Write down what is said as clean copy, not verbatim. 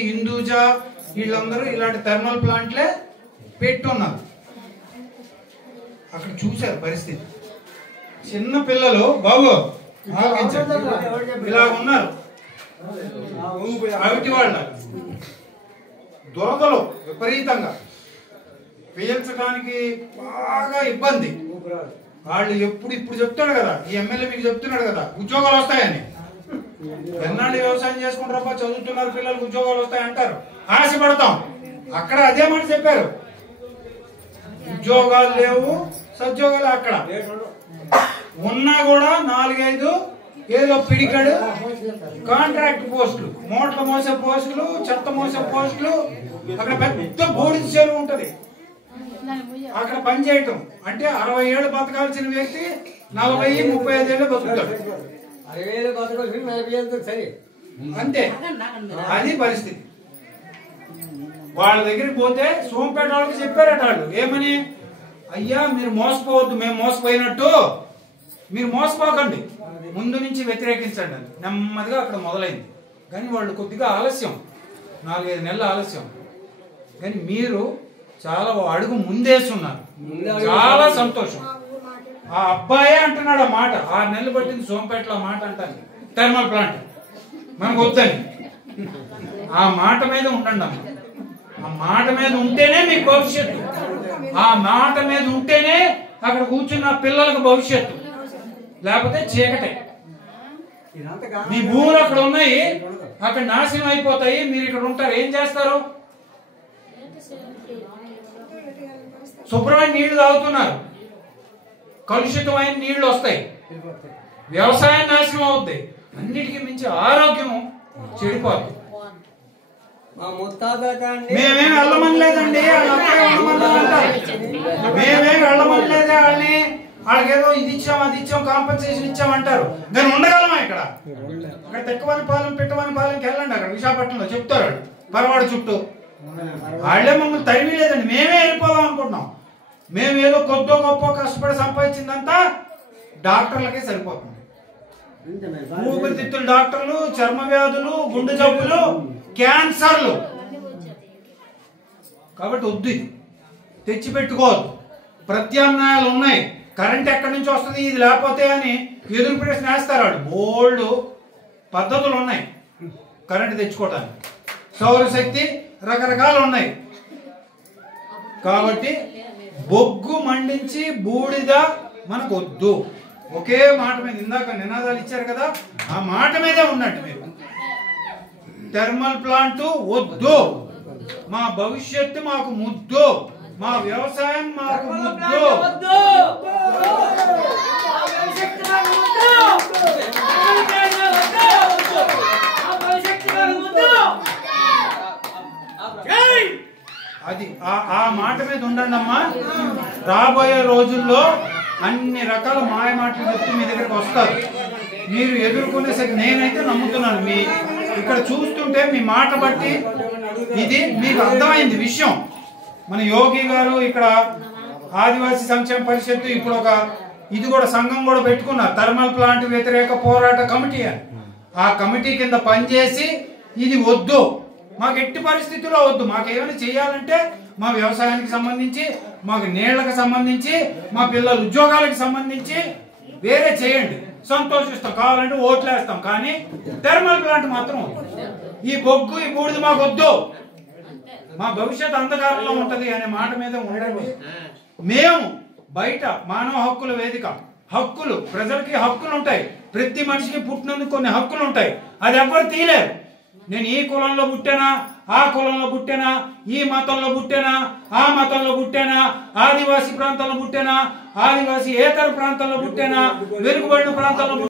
హిందూజా వీళ్ళందరూ ఇలాంటి థర్మల్ ప్లాంట్లే పెట్టున్నారు. అక్కడ చూశారు పరిస్థితి. చిన్న పిల్లలు బాబు ఇలా ఉన్నారు. అవిటి వాళ్ళ దురదలు విపరీతంగా పీల్చడానికి బాగా ఇబ్బంది. వాళ్ళు ఇప్పుడు చెప్తాడు కదా, ఈ ఎమ్మెల్యే మీకు చెప్తున్నాడు కదా ఉద్యోగాలు వస్తాయని. ఎన్నాళ్ళు వ్యవసాయం చేసుకుంటారప్ప, చదువుతున్నారు పిల్లలకు ఉద్యోగాలు వస్తాయి అంటారు, ఆశపడతాం. అక్కడ అదే మాట చెప్పారు, ఉద్యోగాలు లేవు, సద్యోగాలు అక్కడ ఉన్నా కూడా 4-5 ఏదో పిడికడు కాంట్రాక్ట్ పోస్టులు, మూటలు మోసే పోస్టులు, చెత్త మోసే పోస్టులు. అక్కడ పెద్ద బోర్డు చెరువు ఉంటది, అక్కడ పని చేయటం అంటే 60 ఏళ్ళు బతకాల్సిన వ్యక్తి 40-35 ఏళ్ళు బతుకుతాడు అంతే. అది పరిస్థితి. వాళ్ళ దగ్గరికి పోతే సోంపేట వాళ్ళకి చెప్పారట వాళ్ళు ఏమని, అయ్యా మీరు మోసపోవద్దు, మేము మోసపోయినట్టు మీరు మోసపోకండి, ముందు నుంచి వ్యతిరేకించండి అని నెమ్మదిగా అక్కడ మొదలైంది. కానీ వాళ్ళు కొద్దిగా ఆలస్యం, 4-5 నెలల ఆలస్యం. కానీ మీరు చాలా అడుగు ముందేస్తున్నారు, చాలా సంతోషం. ఆ అబ్బాయే అంటున్నాడు ఆ మాట, 6 నెలలు పట్టింది సోంపేటలో మాట అంటాను, థర్మల్ ప్లాంట్ మనకు వద్దని. ఆ మాట మీద ఉండండి అమ్మ, ఆ మాట మీద ఉంటేనే మీకు భవిష్యత్తు, ఆ మాట మీద ఉంటేనే అక్కడ కూర్చున్న పిల్లలకు భవిష్యత్తు, లేకపోతే చీకటే. మీ భూములు అక్కడ ఉన్నాయి, అక్కడ నాశనం అయిపోతాయి, మీరు ఇక్కడ ఉంటారు, ఏం చేస్తారు? శుభ్రమైన నీళ్లు తాగుతున్నారు, కలుషితమైన నీళ్లు వస్తాయి, వ్యవసాయం నాశనం అవుతాయి, అన్నిటికీ మించి ఆరోగ్యం చెడిపోతుంది. మేమేం వెళ్ళమనలేదండి, మేమేం వెళ్ళమనలేదే వాళ్ళని. వాళ్ళకేదో ఇది ఇచ్చాం అది ఇచ్చాం కాంపన్సేషన్ ఇచ్చామంటారు, దాన్ని ఉండగలమా? ఇక్కడ తెక్కవని పాలెం పెట్టవని పాలెంకి వెళ్ళండి, అక్కడ విశాఖపట్నంలో చెప్తారు వాళ్ళు, పరవాడు చుట్టూ. వాళ్ళే మమ్మల్ని తరిమి లేదండి, మేమే వెళ్ళిపోదాం అనుకుంటున్నాం. మేము ఏదో కొద్దో గొప్ప కష్టపడి సంపాదించిందంతా డాక్టర్లకే సరిపోతుంది. ఊపిరితిత్తులు డాక్టర్లు, చర్మ వ్యాధులు, గుండె జబ్బులు, క్యాన్సర్లు. కాబట్టి వద్దు, ఇది తెచ్చిపెట్టుకోవద్దు. ప్రత్యామ్నాయాలు ఉన్నాయి, కరెంట్ ఎక్కడి నుంచి వస్తుంది ఇది లేకపోతే అని ఎదురు ప్రశ్న వేస్తారు వాళ్ళు. బోల్డ్ పద్ధతులు ఉన్నాయి కరెంట్ తెచ్చుకోవడానికి, సౌరశక్తి రకరకాలు ఉన్నాయి. కాబట్టి బొగ్గు మండించి బూడిద మనకు వద్దు. ఒకే మాట మీద ఇందాక నినాదాలు ఇచ్చారు కదా, ఆ మాట మీదే ఉన్నట్టు మీరు. థర్మల్ ప్లాంట్ వద్దు, మా భవిష్యత్తు మాకు ముద్దు, మా వ్యవసాయం మాకు ముద్దు. అది ఆ మాట మీద ఉండండి అమ్మా. రాబోయే రోజుల్లో అన్ని రకాల మాయ మాటలు చెప్తూ మీ దగ్గరికి వస్తారు, మీరు ఎదుర్కొనే శక్తి. నేనైతే నమ్ముతున్నాను, మీ ఇక్కడ చూస్తుంటే మీ మాట బట్టి ఇది మీకు అర్థమైంది విషయం. మన యోగి గారు ఇక్కడ ఆదివాసీ సంక్షేమ పరిషత్తు ఇప్పుడు ఒక ఇది కూడా సంఘం కూడా పెట్టుకున్నారు, థర్మల్ ప్లాంట్ వ్యతిరేక పోరాట కమిటీ అని. ఆ కమిటీ కింద పనిచేసి ఇది వద్దు, మాకు ఎట్టి పరిస్థితుల్లో వద్దు, మాకు ఏమైనా చేయాలంటే మా వ్యవసాయానికి సంబంధించి, మాకు నీళ్లకు సంబంధించి, మా పిల్లల ఉద్యోగాలకు సంబంధించి వేరే చేయండి, సంతోషిస్తాం, కావాలంటే ఓట్లేస్తాం. కానీ థర్మల్ ప్లాంట్ మాత్రం ఈ బొగ్గు ఈ బూడిద మాకు వద్దు, మా భవిష్యత్ అంధకారంలో ఉంటది అనే మాట మీద ఉండండి. మేము బయట మానవ హక్కుల వేదిక, హక్కులు ప్రజలకి హక్కులు ఉంటాయి, ప్రతి మనిషికి పుట్టినందుకు కొన్ని హక్కులు ఉంటాయి, అది ఎవ్వరు తీయలేరు. నేను ఈ కులంలో పుట్టానా, ఆ కులంలో పుట్టానా, ఈ మతంలో పుట్టానా, ఆ మతంలో పుట్టానా, ఆదివాసీ ప్రాంతంలో పుట్టానా, ఆదివాసీ ఏతర ప్రాంతంలో పుట్టానా, వెనుకబడిన ప్రాంతంలో